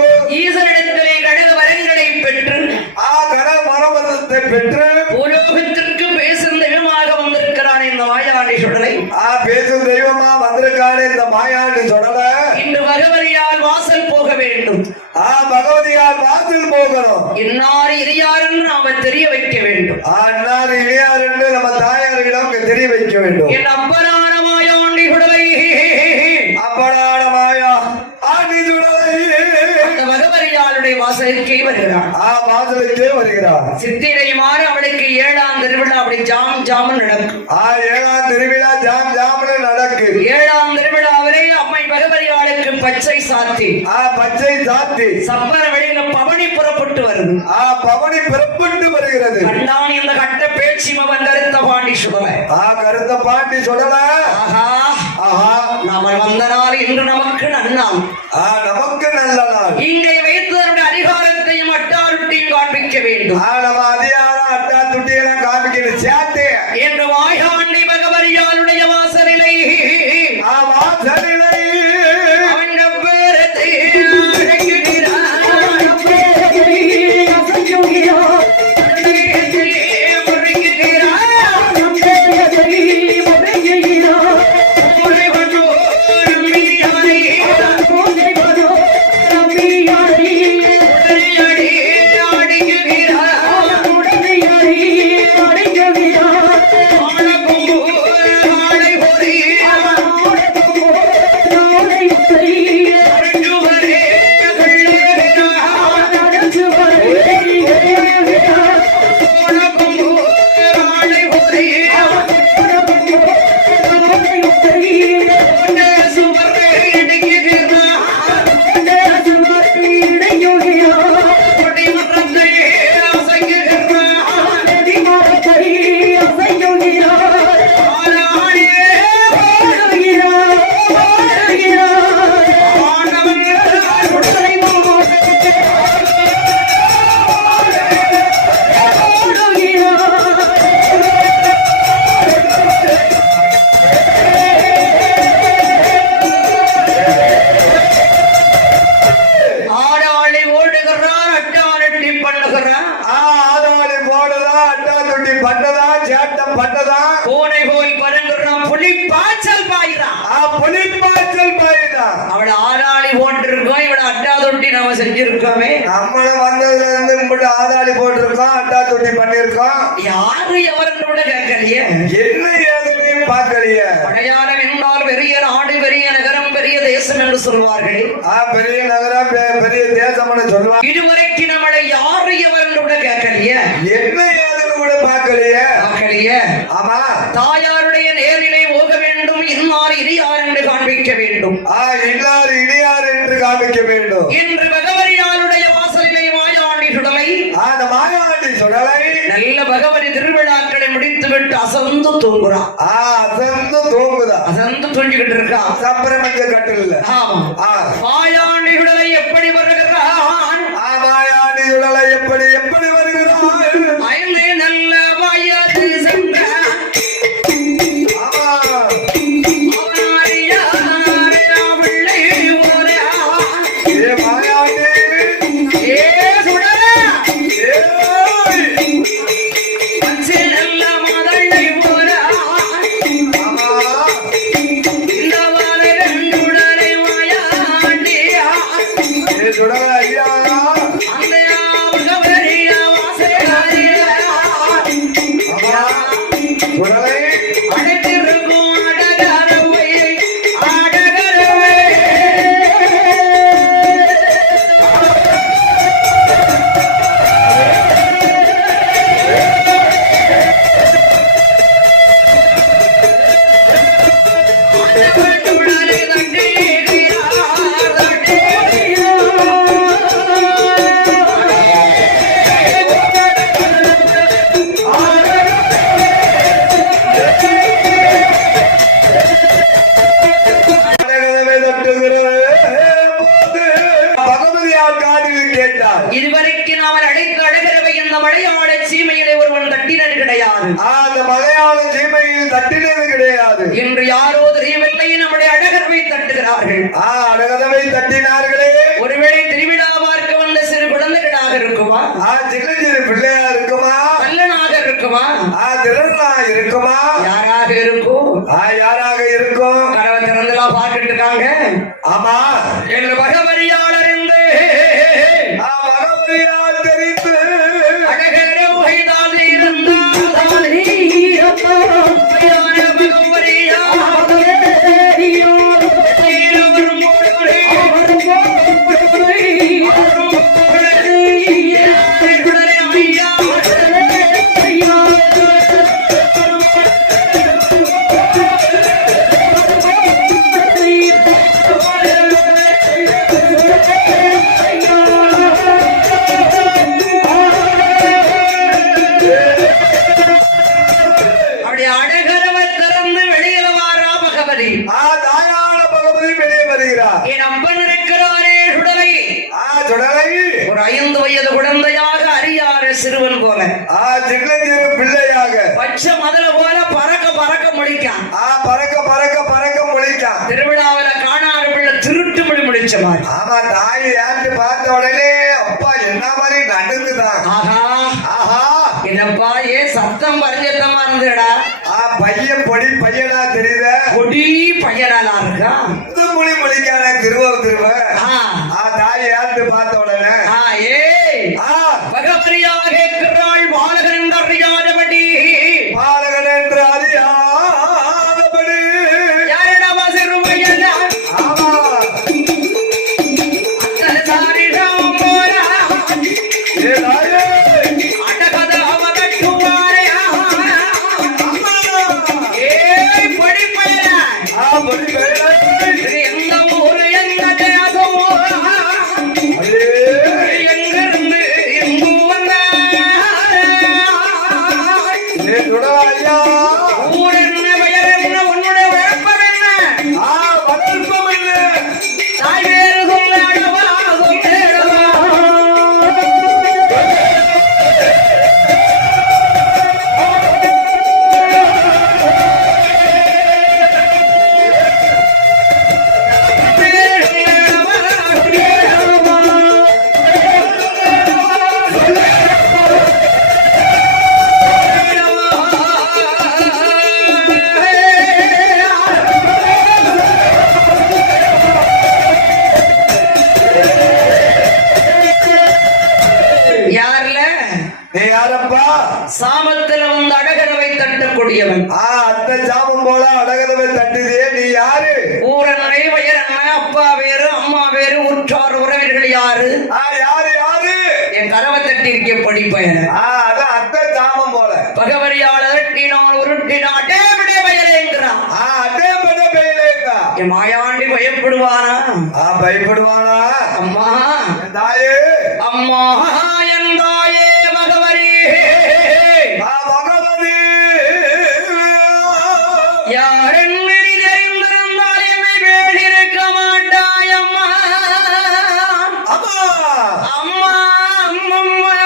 கொண்டு ஈசனிடத்திலே கடல் வரங்களை பெற்று கடல் மரபதத்தை பெற்று உலோகத்திற்கு பேசும் தெய்வமாக வந்திருக்கிறான் இந்த மாயாண்டி சுடலை. பேசும் தெய்வமா வந்திருக்கான இந்த மாயாண்டி சுடலை இன்று பகவதியால் வாசல் போக வேண்டும். பகவதியால் வாசல் போகணும். இன்னார் இறையார் என்று நாம தெரிய வைக்க வேண்டும். இன்னார் இறையார் என்று நம்ம தாயாரிடம் தெரிய வைக்க வேண்டும். என் அப்பனான மாயாண்டி சுடலை, அப்பனான மாயா ஆண்டி சுடலை அந்த பகவதியாளுடைய வாசலுக்கே வருகிறார். வாசலுக்கே வருகிறார். சித்திரை மாறி அவளுக்கு 7ஆம் திருவிழா அப்படி ஜாம் ஜாமுன் நடக்கும். 7ஆம் திருவிழா ஜாம் ஜாமுன் நடக்கு. 7ஆம் திருவிழாவிலே அம்மை பகவதியாளுக்கு பச்சை சாத்தி பச்சை சாத்தி சப்பர வெளியில பவனி புறப்பட்டு வருது. பவனி புறப்பட்டு வருகிறது. கண்டான் இந்த கட்ட பேச்சிமவன் கருத்த பாண்டி சுடலை. கருத்த பாண்டி சுடலை. நாம வந்த நாள் இன்று நமக்கு நன்னாள். நமக்கு நல்ல நாள். இங்கே வைத்து நம்முடைய அதிகாரத்தையும் அட்டாருட்டியும் காண்பிக்க வேண்டும். நம்ம அதிகாரம் அட்டா துட்டியெல்லாம் காண்பிக்கணும் சேர்த்து என்று மாயாண்டி பகவதியாளுடைய வாசலிலை அவளை ஆதாளி போட்டிருக்கோம். இவளை அட்டா தொட்டி நம்ம செஞ்சிருக்கோமே. நம்மள வந்ததுல இருந்து உங்கள்கிட்ட ஆதாளி போட்டிருக்கோம், அட்டா தொட்டி பண்ணிருக்கோம். யாரு எவரும் கூட கேட்கலையே, என்ன ஏதுன்னு பார்க்கலையே. அடையாளம் என்றால் பெரிய நாடு, பெரிய நகரம், பெரிய தேசம் என்று சொல்வார்கள். பெரிய நகரம் பெரிய தேசம் சொல்லுவாங்க. இதுவரைக்கு நம்மளை யாரு எவரும் கூட கேட்கலையே, என்ன ஏதுன்னு கூட பார்க்கலையே. ஆமா, தாயாருடைய நேரிலே போக வேண்டும். இன்னார் இடியார் என்று காண்பிக்க வேண்டும். இன்னார் இடியார் என்று காண்பிக்க வேண்டும். இன்று பகவதியாளுடைய வாசலிலே மாயாண்டி சுடலை. அந்த மாயாண்டி சுடலை நல்ல பகவதி திருவிழாக்களை முடித்துவிட்டு அசந்து தூங்குறான். அசந்து தூங்கிக்கிட்டு இருக்கா. சப்பிரமணிய கட்டில். மாயாண்டி சுடலை எப்படி வருகிறான்? மாயாண்டி சுடலை எப்படி எப்படி வருகிறான்? ஐந்து நல்ல வயது சென்ற வருகிறாள். இதுவரைக்கும் அவன் அழைத்து அழகரவை இந்த மலையாள சீமையிலே ஒருவன் தட்டினது கிடையாது. அந்த மலையாள சீமையில் தட்டினது கிடையாது. இன்று யாரோ தெரியவில்லை நம்முடைய அழகரவை தட்டுகிறார்கள். அழகரவை தட்டினார்களே. ஒருவேளை திருவிழா பார்க்க வந்த சிறு குழந்தைகளாக இருக்குமா? சிறு சிறு பிள்ளையா இருக்குமா? கல்லனாக இருக்குமா? திருநா இருக்குமா? யாராக இருக்கும்? யாராக இருக்கும்? கதவை திறந்துலாம் பார்த்துட்டு இருக்காங்க. ஆமா, என் பகவரியாளர் இருந்து மகவரியால் தெரிந்து அழகரே உகைதாது இருந்தால் ஒரு 5 வயது குழந்தையாக அறியாத சிறுவன் போல சின்னஞ்சிறு பிள்ளையாக பச்சை மதுர போல பறக்க பறக்க முடிக்கான். பறக்க பறக்க பறக்க முடிக்கான். திருவிழாவில காணாத பிள்ளை திருட்டு மொழி முடிச்ச மாதிரி. ஆமா, தாய் ஏன்னு பார்த்த உடனே அப்பா என்ன மாதிரி நடுங்குதான். ஆஹா ஆஹா, என்னப்பா ஏன் சத்தம் பரிஞ்சத்தமா இருந்துடா? பையன் பொடி பையனா தெரியுத? பொடி பையனா இருக்கா? மொழி மொழிக்கான திருவ தாய் ஏன்னு பார்த்த உடனே பகவரியாக இருக்கிறாள். பாலகன் என்று அறியாதபடி பாலகன் என்று அறியாதபடி யாரிடமா சிறுமையல்ல எந்த ஊரு எந்த தேசம் எங்கிருந்து எங்கு வந்த ஊர் என்ன பெயர் என்ன உன்னுடைய வழப்பம் என்ன வளர்ப்பம் என்ன தாய் வேறு சொல்லாடவா சொல்லேடவா சாமத்துல வந்து அடகரவை தட்டக்கூடியவன். அத்தை சாமம் போல அடகரவை தட்டுதே, நீ யாரு? ஊரன்னை வயரன்ன, அப்பா வேறு அம்மா வேறு, உற்றார் உறவினர்கள் யாரு? யாரு யாரு? என் கரவை தட்டி இருக்க பொடி பயன. அதான் அத்தை சாமம் போல பகவரியாளர் உருட்டினா அடேபடே பயலேங்கிறான். அடேபடே பயலேங்க. என் மாயாண்டி பயப்படுவானா? பயப்படுவானா? அம்மா தாயே, அம்மா என் தாயே மகவரி யாரென்னு தெரிந்திருந்தால் என்னை வேண்டியிருக்க மாட்டாய் அம்மா. அம்மா அம்மா அம்மம்மா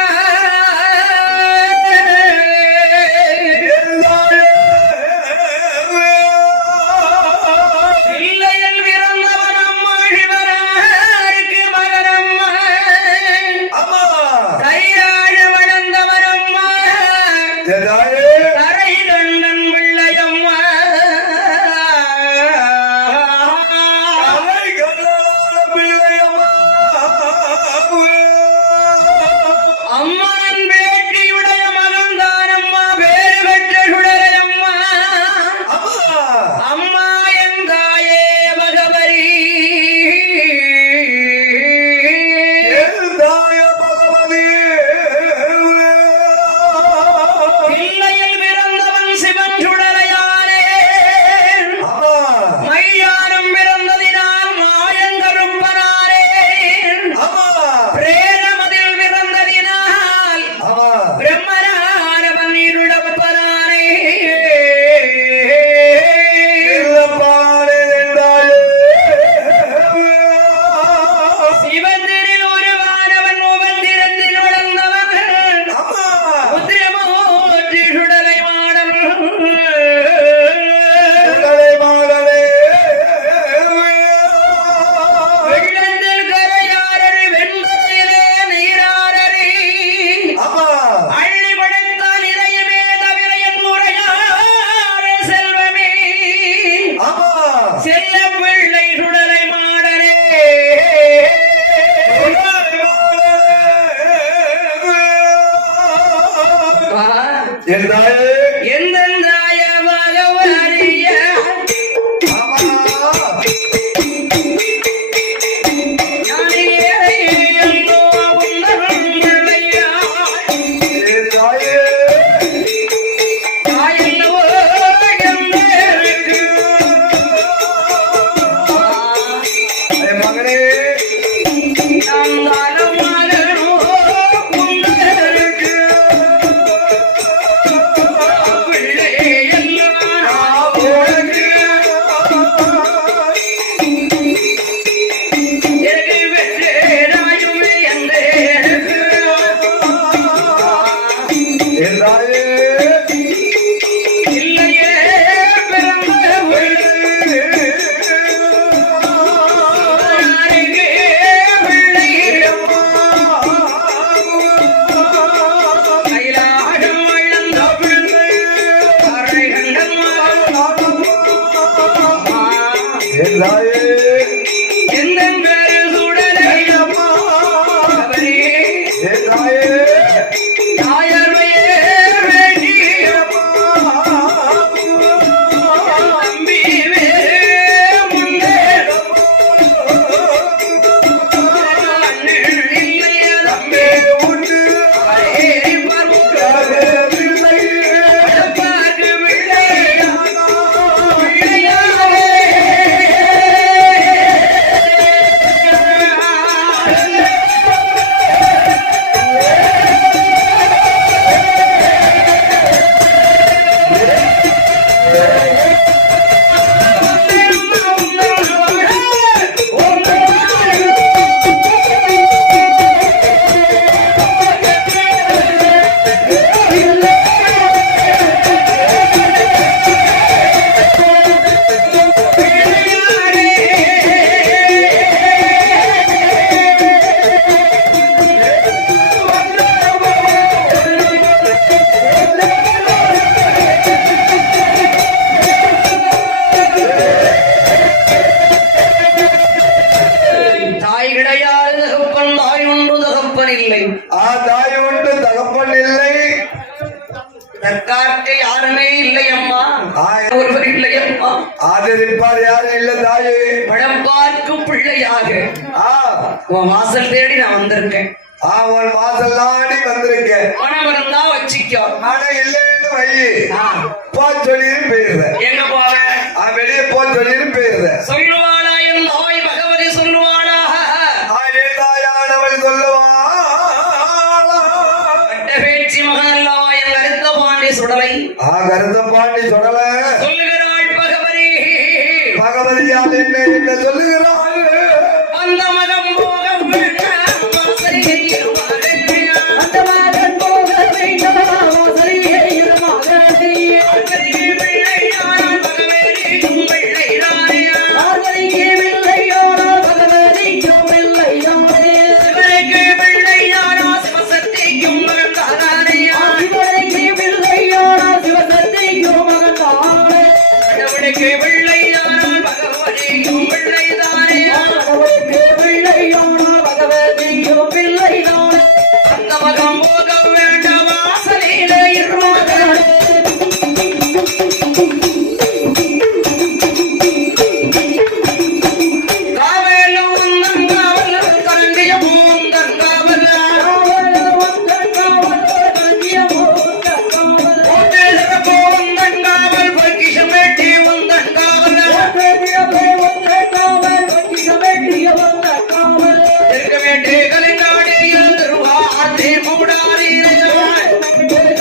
இல்லையில் பிறந்தவன் அம்மா சிவராருக்கு மகனம்மா. என் தாயே எந்த தாயமாக வாரிய ஆமா என் தாயே என் மகனே என் தாயே என் தாயே என் தாயே தாய் கிடையாது தகப்பன் தாய் ஒன்று தகப்பன் இல்லை தாய் உண்டு தகப்பன் இல்லை தற்காக்க யாருமே இல்லை அம்மா ஒருவர் இல்லை அம்மா ஆதரிப்பார் யாரும் இல்ல தாயே படம் பார்க்கும் பிள்ளையாக உன் வாசல் தேடி நான் வந்திருக்கேன் உன் வாசல் நாடி வந்திருக்கேன் பணம் இருந்தா வச்சிக்கோ ஆனா இல்லைன்னு வையி போ சொல்லியும் போயிருந்த எங்க போற வெளியே போ சொல்லியும் போயிருந்த சொல்லுவாளா என் தாய் பகவதி சொல்லுவாளா என் தாயானவள் சொல்லுவா கட்ட பேச்சு மகனல்லா என் கருத்த பாண்டி சுடலை கருத்த பாண்டி சுடல சொல்லுகிறாள் பகவதி பகவதியால் என்ன சொல்லுகிறாள் அந்த மகம் போக வேண்டாம் வாசலில் இருமகனே. அந்த மகன் போக வேண்டாம் வாசலில் இருமகனே. ஆகலியே பிள்ளையானான் பகவதிக்கும் பிள்ளைதானே. ஆகலியே பிள்ளையானான் பகவதிக்கும் பிள்ளைதானே. சிவனுக்கு பிள்ளையானா சிவசக்திக்கும் மகன்தானே. சிவனுக்கு பிள்ளையானா சிவசக்திக்கும் மகன்தானே. கடவுளுக்கு பிள்ளையானான் பகவதிக்கும் பிள்ளைதானே. கடவுளுக்கு பிள்ளையானா பகவதிக்கும் பிள்ளைதானே. அந்த மகம் போக வேண்டாம் வாசலிலே இருமகனே. காவலும் உந்தன் காவல் கரண்டிய பூந்தன் காவல். காவலும் உந்தன் காவல் கரண்டிய பூந்தன் காவல். ஓட்டே சிறப்பு உந்தன் காவல் பொக்கிஷமேட்டி உந்தன் காவல். ஓட்டே சிறப்பு உந்தன் காவல் பொக்கிஷமேட்டி உந்தன் காவல். இருக்கமேட்டி கலிங்காடியில் திருவாதி மூடாரீரஜாய்.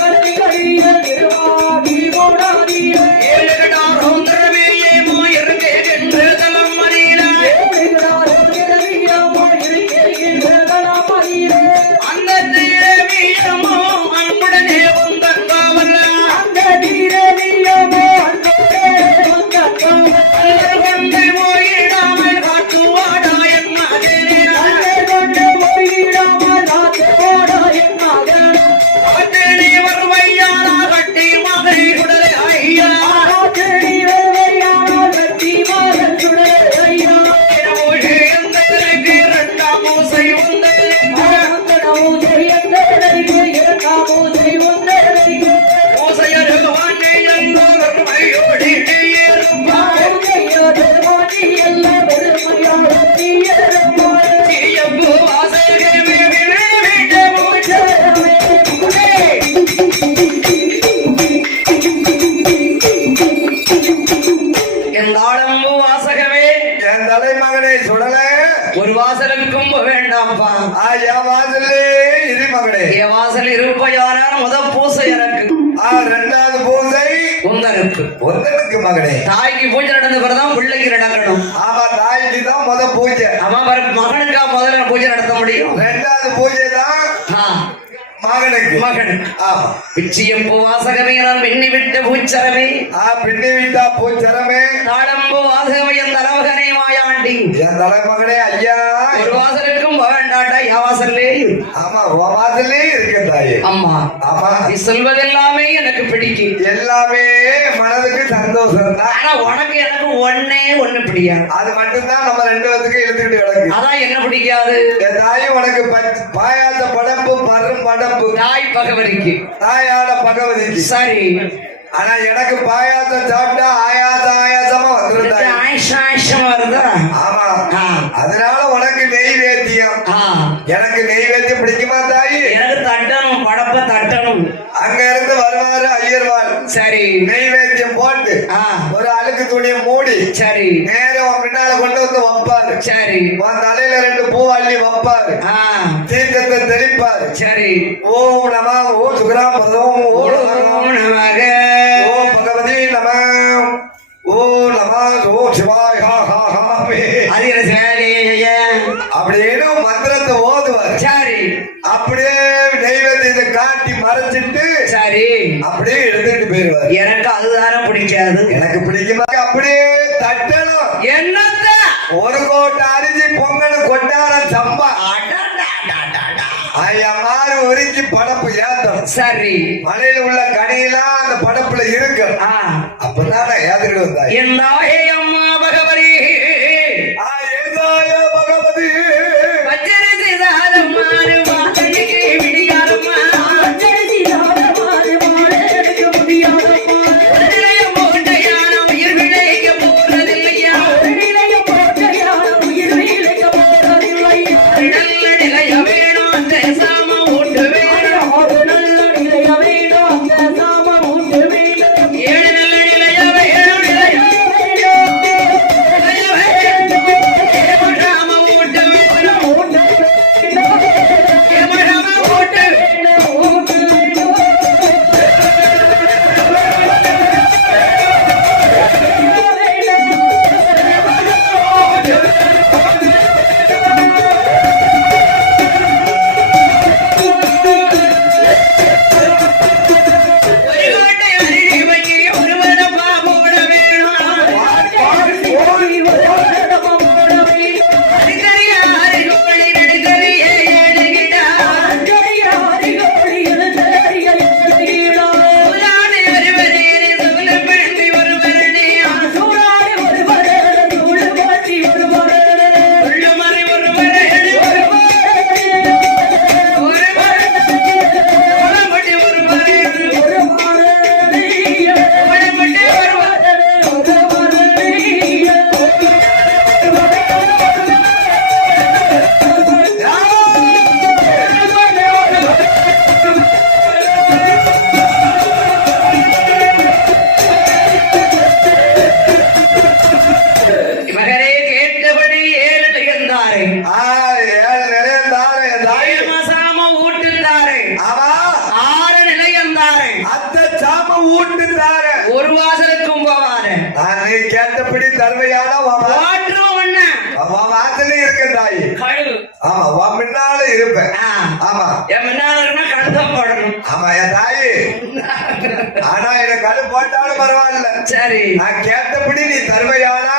கலிங்காடியில் திருவாதி மூடாரீரஜாய். ஏழுகடாரும் திரவியமோ இருக்கே என்று தலம் அறியினாய். அந்த தீரவியமோ அன்புடனே உந்தன் காவல். அந்த தீரவியமோ அன்புடனே உந்தன் காவல். அல்லர் கொண்டு போயிடாமல் காத்துவாடா என் மகனே. அல்லர் கொண்டு போயிடாமல் காத்துவாடா என் மகனே. காத்தேடி வருவையானா கட்டி மகனை சுடலை ஐயா. காத்தேடி வருவையானா கட்டி மகன் சுடலை ஐயா. இரவோடு எந்தற்கு இரண்டாம் ஓசை உந்தனுக்கு. அந்த ஓசை எந்தற்கு இரண்டாம் ஓசை உந்தனுக்கு. மகனே. என் வாசல் இருப்பையானால் முதல் பூசை எனக்கு, இரண்டாவது பூஜை உந்தனுக்கு. ஒருத்தனுக்கு மகனே. தாய்க்கு பூஜை நடந்த பிறகுதான் பிள்ளைக்கு நடக்கணும். ஆமா, தாய்க்கு தான் முத பூஜை. ஆமா, மகனுக்கா முதல்ல பூஜை நடத்த முடியும். ரெண்டாவது பூஜை தான் மகனுக்கு. மகனுக்கு. ஆமா. பிச்சியம்பு வாசகமே நான் பின்னி விட்ட பூச்சரமே, பின்னி விட்டா பூச்சரமே, தாளம்பு வாசகமே என் தலைமகனே மாயாண்டி, என் தலைமகனே ஐயா. ஒரு வாசலுக்கும் வேண்டாட்டா யா வாசல்லே. ஆமா, வாசல்லே இருக்கு தாயே. அம்மா, ஆமா, நீ சொல்வதெல்லாமே எனக்கு பிடிக்கும். எல்லாமே மனதுக்கு சந்தோஷம் தான். ஆனா உனக்கு எனக்கு ஒண்ணு பிடிக்காது. அது மட்டும்தான் நம்ம ரெண்டு பேருக்கு இழுத்துக்கிட்டு கிடக்கு. அதான் என்ன பிடிக்காது? தாய் உனக்கு பாயாத படப்பு பரும் படப்பு. தாய் பகவதிக்கு, தாயான பகவதிக்கு. சரி. ஆனா எனக்கு பாயாசம் சாப்பிட்டா ஆயாசமா வந்துருந்தாய். ஆயுஷமா வருதா? ஆமா. அதனால உனக்கு நெய்வேத்தியம். எனக்கு நெய்வேத்தியம் பிடிக்குமா தாயி? எனக்கு தட்டணும், படப்ப தட்டணும். அங்க இருந்து வருவாரு ஐயர்வாள். சரி. நெய்வேத்தியம் போட்டு ஒரு அழுக்கு துணியை மூடி, சரி, நேரம் பின்னால கொண்டு வந்து வைப்பாரு. சரி. உன் தலையில 2 பூவாள்ளி வைப்பாரு. தீர்த்தத்தை தெளிப்பாரு. சரி. ஓம் நம ஓ சுகராம் பதம் ஓ நமக ஓ பகவதி நம ஓ நம ஓ சிவாய் அப்படின்னு மந்திரத்தை ஓதுவார். சரி. அப்படியே தெய்வத்தை காட்டி மறைச்சிட்டு, சரி, அப்படியே எழுதிட்டு போயிருவார். எனக்கு அதுதானே பிடிக்காது. எனக்கு பிடிக்குமா? அப்படியே தட்டணும். என்னத்த ஒரு கோட்டை அரிசி பொங்கல் கொண்டாரம் சம்பா மாறு ஒருக்கி படப்பு ஏத்தணும். சரி. மலையில உள்ள கடையெல்லாம் அந்த படப்புல இருக்கு. அப்பதான் ஏத்துக்கிட்டு வந்தா எந்தாயே அம்மா பகவதி, ஏதாய பகவதி பச்சரிசி சாதமாறு வாசனைக்கு விடியாரம்மா, பச்சரிசி சாதமாறு வாழக்கு முடியாதம்மா, போட்டையான உயிர் விளைக்க போறதில்லையா, போட்டையான உயிர் விளைக்க போறதில்லையா, நல்ல நிலைய வேணும் அந்த சாம ஓட்டு வேணும், நல்ல நிலைய வேணும் அந்த சாம ஓட்டு வேணும், ஏழு நல்ல நிலைய வேணும், நிலைய ஒரு வாசலுக்கும் போவாரு. கேட்டபடி தருவையான வாசலே இருக்க தாயி. ஆமா, முன்னால இருப்பேன். ஆமா, என் முன்னால இருந்தா கழுதான் போடணும். ஆமா என் தாயி. ஆனா எனக்கு கழு போட்டாலும் பரவாயில்ல. சரி. நான் கேட்டபடி நீ தருவையானா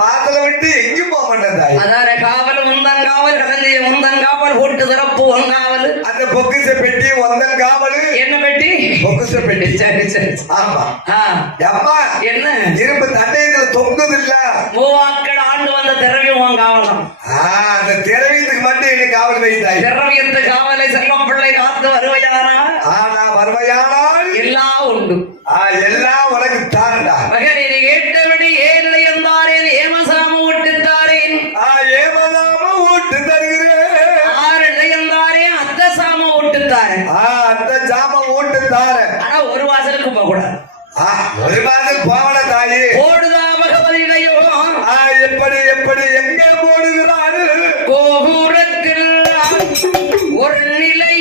வாசல விட்டு எங்கேயும் போக மாட்டேன் தாயி. அதான காவல் உந்தன் காவல் கலந்தைய உந்தன் காவல் ஓட்டு திறப்பு காவல். அந்த பொக்கிச பெட்டி உந்தன் காவல். என்ன பெட்டி? பொக்கிச பெட்டி. சரி சரி. ஆமா. அம்மா என்ன இரும்பு தண்டையில தொங்குது இல்ல, மூவாக்கள் ஆண்டு வந்த திரவியம் காவலாம். அந்த திரவியத்துக்கு மட்டும் என்ன காவல் வைத்தாய்? திரவியத்து காவலை செல்வம் பிள்ளை காத்து வருவையானா? நான் வருவையானால் எல்லாம் உண்டு. எல்லாம் உனக்கு தானடா மகனே. நீ கேட்டபடி ஏழை இருந்தாரேன் ஏமசாம ஓட்டு தாரேன். ஏமசாம ஓட்டு தருகிறேன். ஆறு இருந்தாரே அத்த சாம ஓட்டு தாரேன். அந்த சாம ஓட்டு தாரேன். ஆனா ஒரு வாசலுக்கு போக கூடாது. ஒரு வாசல் போவன தாயே. போடுதா பகவதிலையோ? எப்படி எப்படி எங்க போடுகிறாரு? கோபுரத்தில் ஒரு நிலை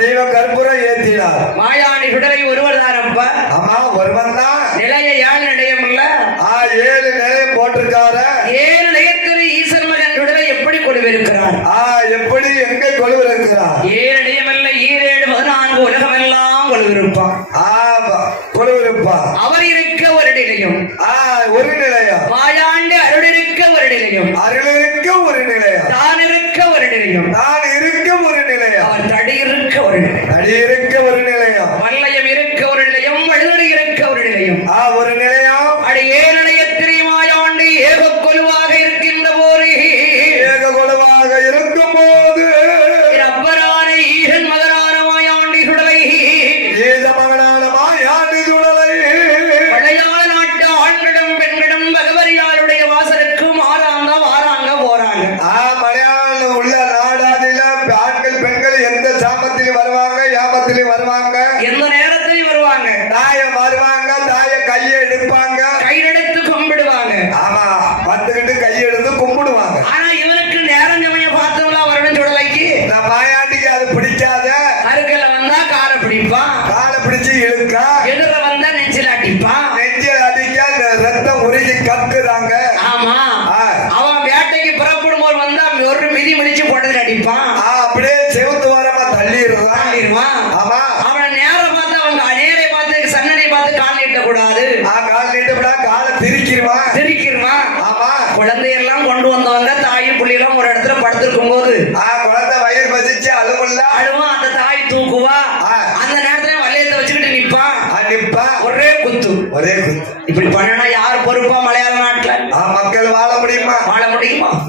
தெய்வ கற்பூரம் ஏத்தினார். மாயாண்டி சுடரை ஒருவர் தானப்பா. ஆமா ஒருவன் தான். நிலைய 7 நிலையம் இல்ல. 7 நிலையம் போட்டிருக்காரு. 7 நிலையத்தில் ஈசன் மகன் சுடரை எப்படி கொலுவிருக்கிறார்? எப்படி எங்க கொலுவிருக்கிறார்? 7 நிலையம் அல்ல 7 14 உலகம் எல்லாம் கொலுவிருப்பார். கொலுவிருப்பார். அவர் இருக்க ஒரு நிலையம். ஒரு நிலையம். மாயாண்டி அருள் இருக்க ஒரு நிலையம். அருள் இருக்க ஒரு நிலையம். தான் இருக்க ஒரு நிலையம். தான் இருக்க ஒரு நிலையம். அவர் தடி இருக்க ஒரு நிலையம். தடி இருக்க ஒரு நிலையம். வல்லயம் இருக்க ஒரு நிலையம். வழுதடி இருக்க ஒரு நிலையம். ஒரு நிலையம். அடி 7 நிலையத்திலே மாயாண்டி ஏக கொலுவாக இருக்கின்ற போது ஏக கொலுவாக இருக்கும் போது அப்பரான ஈசன் மகனான மாயாண்டி சுடலை ஈச மகனான மாயாண்டி சுடலை மலையாள நாட்டு ஆண்களிடம் பெண்களிடம் பகவரியாருடைய வாசலுக்கு வாராங்க போறாங்க. மலையாளம் உள்ள நாடாதில ஆண்கள் பெண்கள் எந்த சாமத்திலும் வருவாங்க, யாமத்திலும் வருவாங்க, எந்த நேரத்திலும் வருவாங்க. தாயம் வருவாங்க, தாய கையை எடுப்பாங்க, கையெடுத்து கும்பிடுவாங்க. ஆமா வந்துகிட்டு கையெடுத்து கும்பிடுவாங்க. ஆனா இவனுக்கு நேரம் சமய பார்த்தவங்களா வரணும் சுடலைக்கு. நான் மாயாண்டிக்கு அது பிடிக்காத. அருகில வந்தா காலை பிடிப்பான், காலை பிடிச்சு இழுக்கா. எதிர வந்தா நெஞ்சில் அடிப்பான், நெஞ்சில் அடிக்க ரத்தம் உருகி கக்குறாங்க. ஆமா அவன் வேட்டைக்கு புறப்படும் போது வந்தா ஒரு மிதி மிதிச்சு போட்டதில் அடிப்பான். அப்படியே செவுத்து வாரமா தள்ளிடுவான். ஆமா அவனை நேரம் பார்த்து அவங்க நேரை பார்த்து சன்னனை பார்த்து கால் நீட்ட கூடாது. கால் நீட்டப்படா காலை திரிக்கிருவான். ஆமா குழந்தையெல்லாம் கொண்டு வந்தவங்க தாயும் புள்ளிகளும் ஒரு இடத்துல படுத்திருக்கும் போது குழந்தை வயிறு பதிச்சு அழுவா. அந்த தாய் தூக்குவா. அந்த நேரத்துல வளையத்தை வச்சுக்கிட்டு நிப்பா. ஒரே குத்து. இப்படி பண்ணனா யார் பொறுப்பா மலையாள நாட்டுல? மக்கள் வாழ முடியுமா?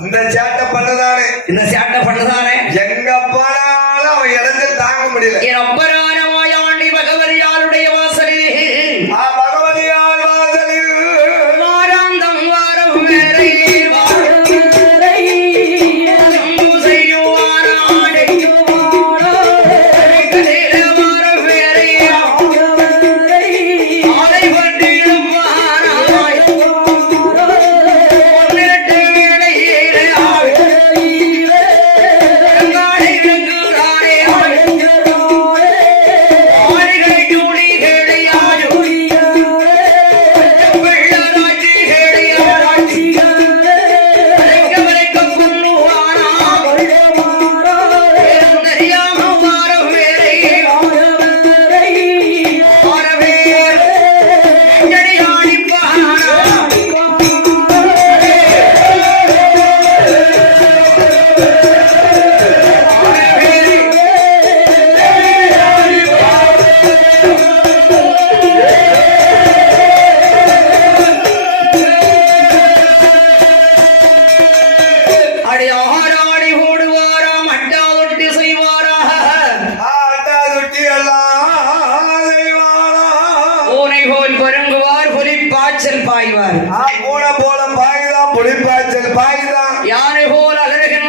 இந்த சேட்டை பண்ணதானே எங்க போனாலும் அவன் இடத்தில் தாங்க முடியல. என் அப்பரான மாயாண்டி பகவதியாருடைய வாசலில் வாராந்தம் வாரம் வேறே யானை போல் அலறுகின்ற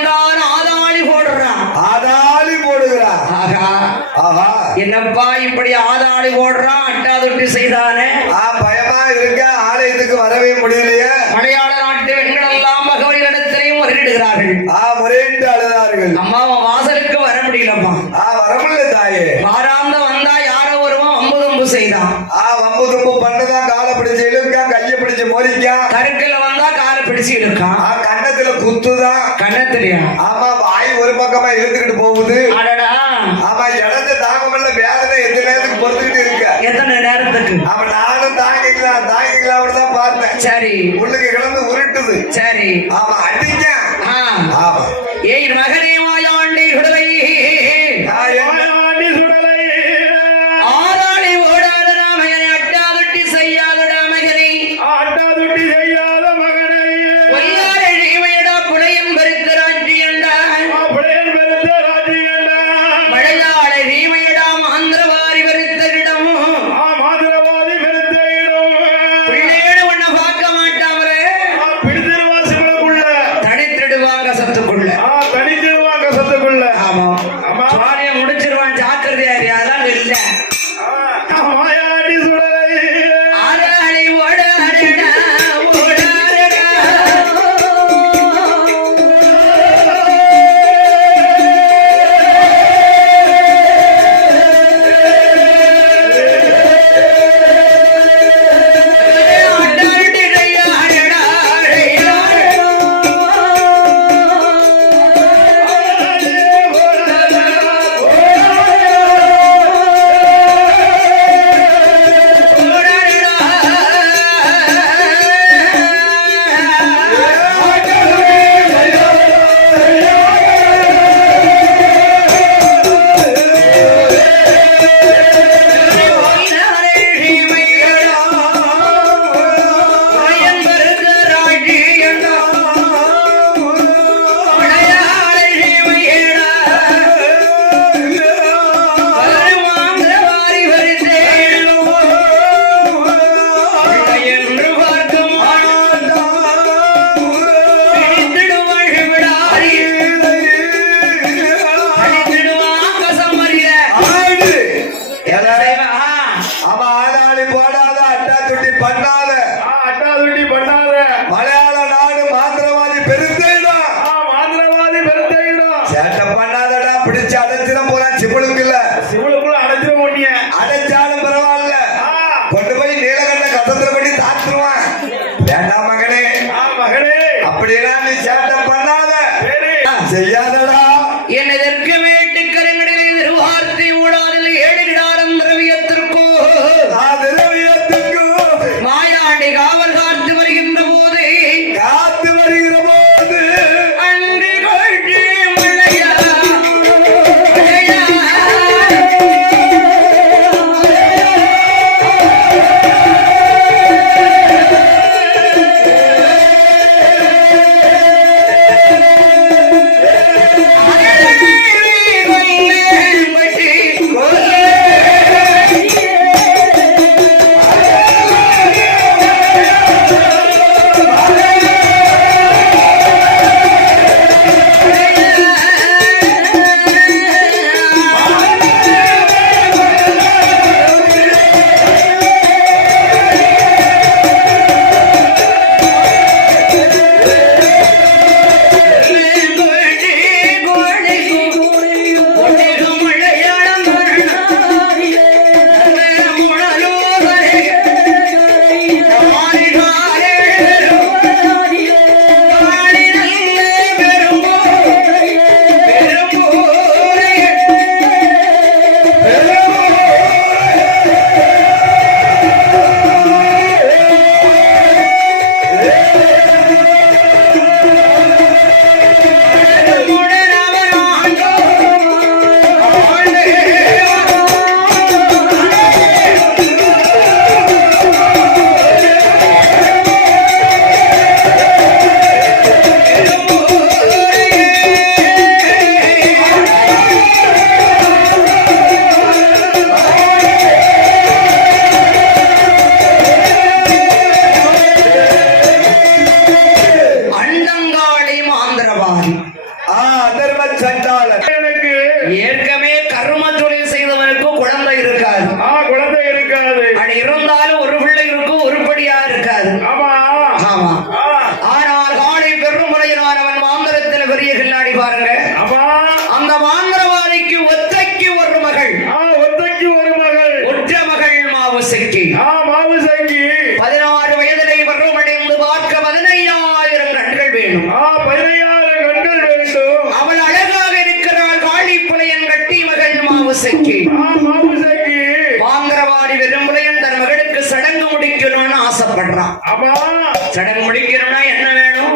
என்னப்பா இப்படி ஆதாளி ஓடுறான் அட்டாதுட்டி செய்தானே பயமா இருக்க ஆலயத்துக்கு வரவே முடியலையே. மலையாள நாட்டு பெண்கள் எல்லாம் பகவதியிடத்திலையும் முறையிடுகிறார்கள். முறையிட்டு அழுதார்கள். அம்மாவை வாசலுக்கு வர முடியலப்பா. வர முடியல தாயே. வாராந்த வந்தா யாரோ ஒருவன் வம்பு தும்பு செய்தான். வம்பு தும்பு பண்ணதான் காலை பிடிச்சு இழுக்கான், கைய பிடிச்சு மோதிக்கான். கருக்கல்ல வந்தா காலை பிடிச்சு இழுக்கான். கண்ணத்துல குத்துதான். கண்ணத்திலையா? ஆமா, வாய் ஒரு பக்கமா இழுத்துக்கிட்டு போகுது. அடடா. ஆமா, இடத்த தாங்கமல்ல, வேதனை எந்த நேரத்துக்கு பொறுத்துக்கிட்டு இருக்க. எத்தனை நேரத்துக்கு? ஆமா, நானும் தாங்கிக்கலாம் தான் பார்த்தேன். சரி, உள்ளுக்கு கிடந்து உருட்டுது. சரி, ஆமா, அடிக்க. ஆமா, ஏய் மகனே வாயாண்டி சுடலை, வாயாண்டி சுடலை, ஆதாளி ஓடாத மகனை, அட்டாதுட்டி செய்யாத மகனை, அட்டாதுட்டி செய்யாத மகனை, ஒல்லாரை நீவையடா புலையன் பெருத்த ராஜ்யண்டான், புலையன் பெருத்த ராஜ்யண்டான், மழையாள நீவையடா மாந்திரவாரி பெருத்தரிடம், மாந்திரவாதி பெருத்த இடம், பிள்ளேடு உன்னை பார்க்க மாட்டாமரே, பிடித்திருவாசிகளுக்குள்ள, தனித்திடுவாங்க சத்துக்குள்ள, தனித்திடுவாங்க சத்துக்குள்ள. ஆமா, சுவாரியை முடிச்சிருவான், ஜாக்கிரதையாரி. அதெல்லாம் இல்ல. வாயாண்டி சுடலை, ஆதாளி ஓடாதடா ஓடாதடா, அட்டாதுட்டி செய்யாதடா, மலையாள நாடு மாந்திரவாதி பெருந்தேடம், மாந்திரவாதி பெருந்தேடம். சேட்டை பண்ணாதடா, பிடிச்சு அடைச்சிட போறான். சிவளுக்குள்ள அடைச்சிட போனிய. அடைச்சாலும் பரவாயில்ல, கொண்டு போய் நீலகண்ட கட்டத்துல கொண்டு தாத்துருவான். வேண்டாம் மகனே, மகனே, அப்படியெல்லாம் நீ சேட்டை பண்ணாத, செய்யாதடா. என்னதற்கு மேட்டு கருங்கடலில் திருவார்த்தை ஊடாதில் ஏழுகிடாரம் திரவியத்திற்கோ மாயாண்டி காவல் காத்து வருகின்ற போது அன்று கொள்கை மலையா மலையா ஏற்கனவே கர்ம தொழில் செய்தவனுக்கு பெரிய கில்லாடி பாருங்க. அந்த மாந்திரவாதிக்கு ஒத்தைக்கு ஒரு மகள். ஒத்தைக்கு ஒரு மகள். ஒற்ற மகள் மாவுசைக்கு. மாவுசைக்கு 16 வயதிலே பருவமடைந்து பார்க்க 15,000 கண்கள் வேணும். 15,000 கண்கள் வேண்டும். அவள் அழகாக இருக்கிறாள். காளி புலையன் கட்டி மகள் மாவுசைக்கு. மாவுசைக்கு மாந்திரவாதி வெறும்புலையன் தன் மகளுக்கு சடங்கு முடிக்கணும்னு ஆசைப்படுறான். சடங்கு முடிக்கணும்னா என்ன வேணும்?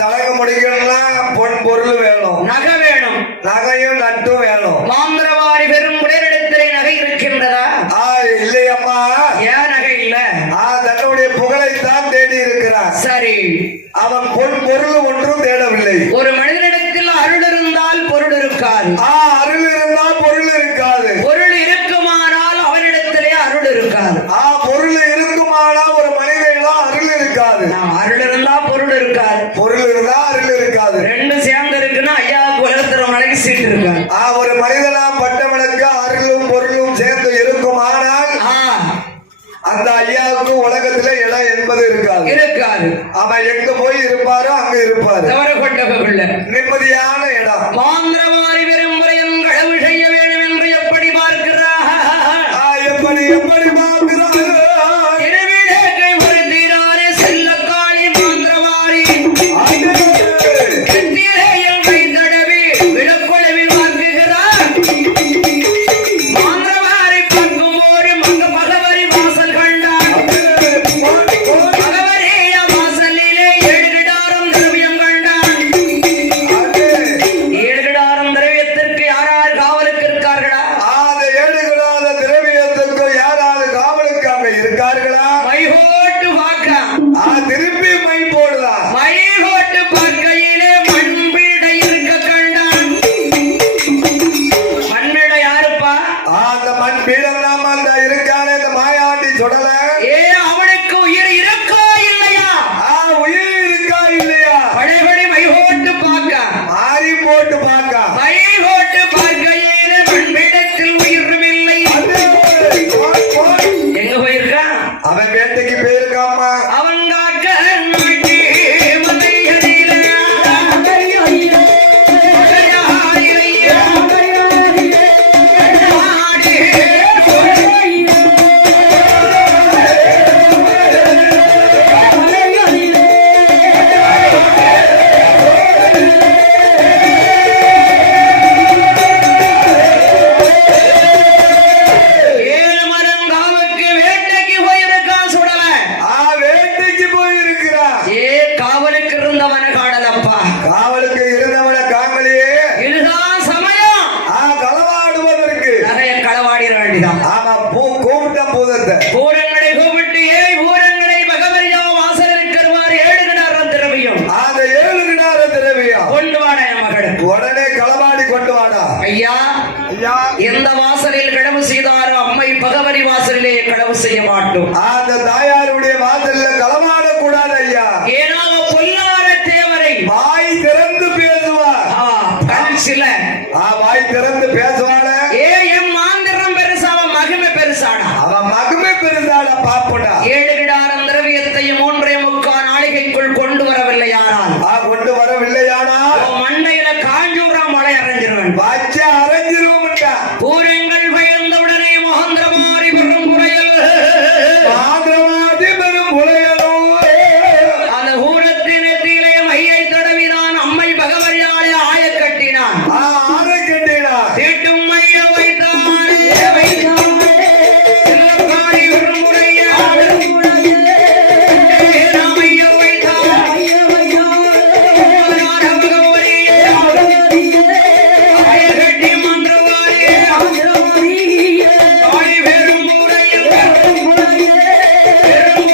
சடங்கு முடிக்கணும்னா பொன் பொருள் வேணும், நகை வேணும், நகையும் நட்டும் வேணும். மாந்திரவாதி வெறும்புலையனிடத்திலே நகை இருக்கின்றதா? இல்லையம்மா. ஏன் நகை இல்ல? தன்னுடைய புகழைத்தான் தேடி இருக்கிறார். சரி, அவன் பொன் பொருள் ஒன்றும் தேடவில்லை. ஒரு மனிதனிடத்தில் அருள் இருந்தால் பொருள் இருக்காது. அருள் இருந்தால் பொருள் இருக்காது. பொருள் இருக்குமானால் அவனிடத்திலே அருள் இருக்காது. பொருள் இருக்குமானால் ஒரு மனிதனிடம் அருள் இருக்காது. அருள் இருந்தா பொருள் இருக்காது. பொருள் இருந்தா அருள் இருக்காது. ரெண்டு சேர்ந்து இருக்குன்னா ஐயாவுக்கு உலகத்துல நாளைக்கு சீட்டு இருக்காது. ஒரு மனிதனா பட்டவனுக்கு அருளும் பொருளும் சேர்ந்து இருக்குமானால் அந்த ஐயாவுக்கு உலகத்துல இடம் என்பது இருக்காது. அவன் எங்க போய் இருப்பாரோ அங்க இருப்பாரு. தவற கொண்டவர்கள் நிம்மதியான இடம். மாந்திரவாதி விரும்புறையும் களவு செய்ய வேண்டும் என்று எப்படி பார்க்கிறார்? எப்படி பார்க்கிறார்? திருவிழாக்கை பொருத்தினாரே செல்ல காளி மாந்திரவாதி கத்திரையில் வைத்தடவி விளக்குழவில் வாக்குகிறார். மாந்திரவாதி பார்க்கும் ஒரு மங்க பகவரி வாசல் கண்டார். பகவரிய வாசலிலே 7 கிடாரம் திரவியம் கண்டார். 7 கிடாரம் திரவியத்திற்கு யாரார் காவலுக்கு இருக்கார்களா? 7 கிடார திரவியத்துக்கு யாராவது காவலுக்கு அங்க இருக்கார்களா? மைகோட்டு பார்க்க திருப்பி மை போடுதா? மைகோட்டு பார்க்கையிலே மண்பீடை இருக்க கண்டான். மண்பீடை யாருப்பா? அந்த மண் பீடம் தான் அந்த இருக்கானே இந்த மாயாண்டி சுடல. அவனுக்கு உயிர் இருக்கா இல்லையா? உயிர் இருக்கா இல்லையா? பழையபடி மைகோட்டு பார்க்க மாறி போட்டு பார்க்க மைகோட்டு பார்க்கையிலே மண்பீடத்தில் உயிரும் இல்லை. எங்க போயிருக்கா? அவன் வேட்டைக்கு போயிருக்காமா. அவன் காக்க நாட்டி மலையடியிலே காவலுக்கு இருந்தவன காணலப்பா. காவலுக்கு இருந்தவன காங்கலையே. இதுதான் சமயம் களவாடுவதற்கு. நிறைய களவாடிட வேண்டிதான். கூட்டம் பூதத்தை பூரங்களை கூப்பிட்டு பூரங்களை பகவரியா வாசல் இருக்கிறவாறு 7 கிடாரம் திரவியம். 7 கிடார திரவியம் கொண்டு வாடா என் மகளுக்கு. உடனே களவாடி கொண்டு வாடா. ஐயா, எந்த வாசலில் களவு செய்தாலும் அம்மை பகவரி வாசலிலே களவு செய்ய மாட்டோம். அந்த தாயாருடைய வாசலில் களவாடக்கூடாது ஐயா. ஏன்னா பொல்லாத தேவரை வாய் திறந்து பேசுவார். சில வாய் திறந்து பேசுவாட. என் மாந்திரம் பெருசா, அவன் மகிமை பெருசாடா. அவன் மகிமை பெருசாடா பாப்புடா. 7 கிடாரம் திரவியத்தையும் 3.25 நாளிகைக்குள் கொண்டு வரவில்லையானால் கொண்டு வரவில்லையானால் மண்டையில காஞ்சூரா மழை அரைஞ்சிருவன். பச்சை அரைஞ்சிருவோம். பூரங்கள் பயந்தவுடனே மகந்திரமாரி பெரும் புறையல் பெரும் புலையலோ. அந்த ஊரத்தினத்திலே மையை தடவினான். அம்மை பகவரியாலே ஆய கட்டினான். தீட்டும் மைய வைத்தானே செல்லக்காரி பெரும் புறையல் மைய வைத்தான். பகவரியே ஆய கட்டி மந்திரவாரியே தாய் பெரும் புறையல் பெரும்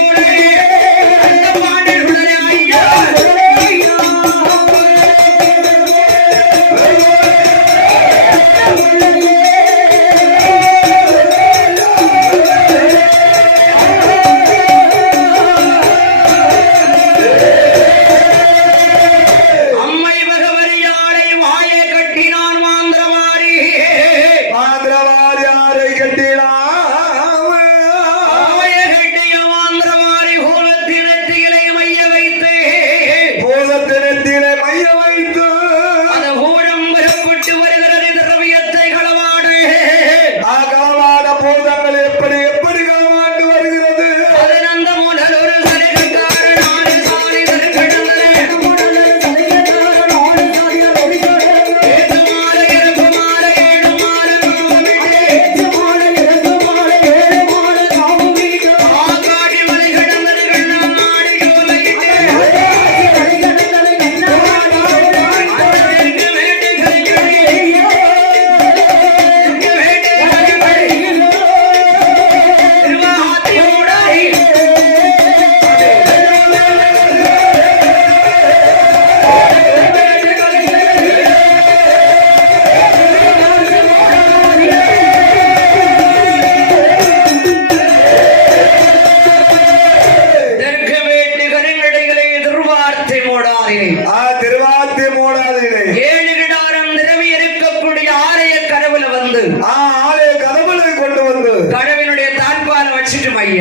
நாளிலே 7 கிடாரம் திரவி இருக்கக்கூடிய ஆலய கதவுல வந்து ஆலய கதவுகளை கொண்டு வந்து கடவினுடைய தாழ்பால வச்சுட்டு மைய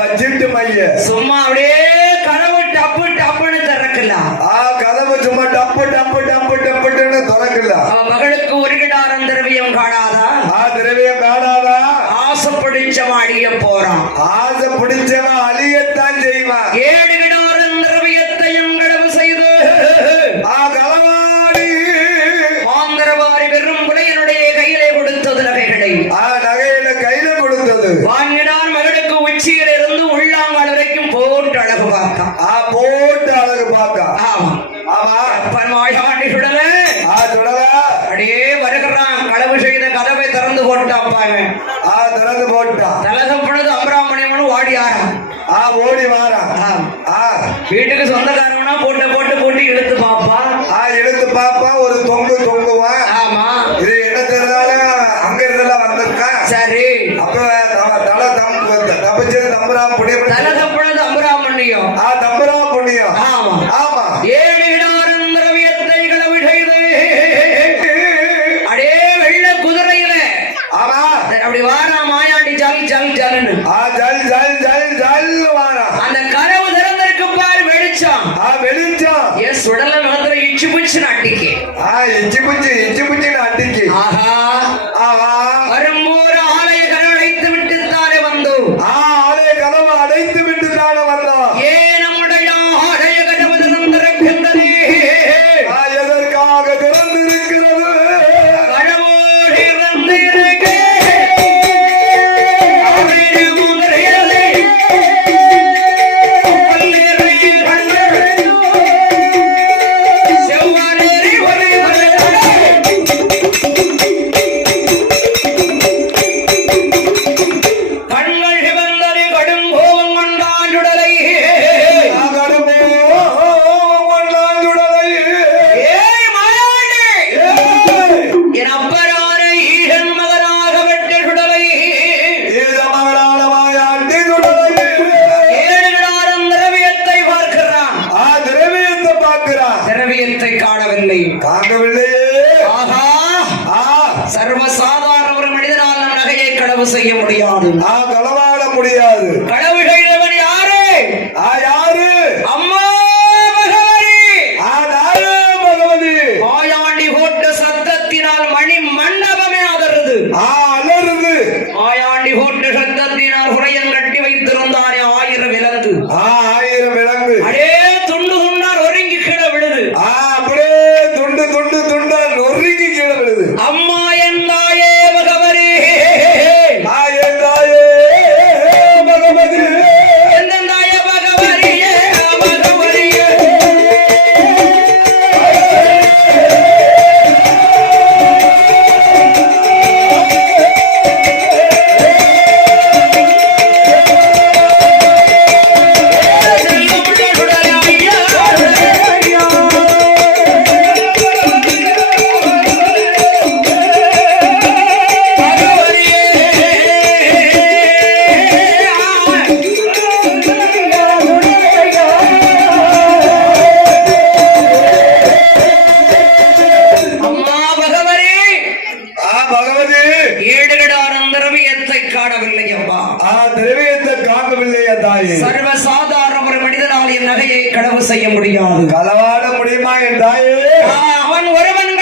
வச்சிட்டு மைய சும்மா அப்படியே கதவு டப்பு டப்புன்னு திறக்கலாம். கதவு சும்மா டப்பு டப்பு டப்பு டப்புன்னு திறக்கலாம். அவன் மகளுக்கு 1 கிடாரம் திரவியம் காணாதா? திரவியம் காணாதா? ஆசை பிடிச்சவன் அழிய போறான். ஆசை பிடிச்சவன் அழியத்தான் செய்வான். 7 கிடாரம் திரவியத்தையும் கடவு செய்து களவாடி மாந்திரவாரி வெறும் புலையனுடைய கையிலே கொடுத்தது நகைகளை நகையில கையில கொடுத்தது வாங்கினார். மகளுக்கு உச்சியில இருந்து உள்ளாங்கால் வரைக்கும் போட்டு அழகு பார்த்தான். போட்டு அழகு பார்க்க. ஆமா ஆமா மாயாண்டி சுடல சுடல அப்படியே வருகிறான். களவு செய்த கதவை திறந்து போட்டாப்பாங்க. திறந்து போட்டான். தலகப்பனது அம்பராமணியமனு ஓடி ஆறான். ஓடி வாரான். வீட்டுக்கு சொந்தக்காரவனா போட்டு போட்டு போட்டு இழுத்து பாப்பா. இழுத்து பாப்பா ஒரு தொங்கு தொங்குவான். ஆமா இது என்ன தெரிஞ்சாலும் அங்க இருந்தெல்லாம் வந்திருக்கா. சரி அப்ப தலை தப்பிச்சது தம்புராம் புண்ணியம். தலகப்பனது அம்பராமணியம் தம்புராம் புண்ணியம். ஆமா ஆமா 7 கிடாரம் திரவியத்தை களவு செய்து அடே வெள்ள குதிரையில ஆமா அப்படி வாரா மாயாண்டி ஜல் ஜல் ஜல்னு ஜல் ஜல் ஜல் ஜல் வாரா. அந்த கதவு திறந்திருக்கு பாரு வெளிச்சம். வெளிச்சம் என் சுடல மாதிரி இச்சு புச்சு அட்டிக்கு. இஞ்சி புச்சி அட்டிக்கு. ஆஹா வரும்போது ஆலய கதவு அடைத்து விட்டு தானே வந்தோம். ஆலய கதவு அடைத்து விட்டு தானே வந்தோம். ஏன் நம்முடைய ஆலய கதவு திறந்திருக்கின்றது? எதற்காக திறந்திருக்கிறது? கடவுள் இறந்திருக்க சர்வசாதாரண ஒரு மனிதனால் நம் நகையை களவு செய்ய முடியாது. களவாட முடியாது. களவு செய்தவன் யாரு? யாரு? அம்மா பகவதி. பகவதி மாயாண்டி போட்ட சத்தத்தினால் மணி மண்டபமே அதருது. அலருது. மாயாண்டி போட்ட சத்தத்தினால் புறையன் கட்டி வைத்திருந்தானே 1000 விலங்கு. 1000 விலங்கு அடே துண்டு துண்டா ஒருங்கி கீழே விழுது. அப்படியே துண்டு துண்டு துண்டா ஒருங்கி கீழே விழுது. அம்மா எந்தாயே பகவதி. பகவதி எந்தாய பகவதியே பகவதியே. சர்வசாதாரண ஒரு மனிதனால் என் நகையை களவு செய்ய முடியாது. களவாட முடியுமா என் தாயே? அவன் ஒருவன்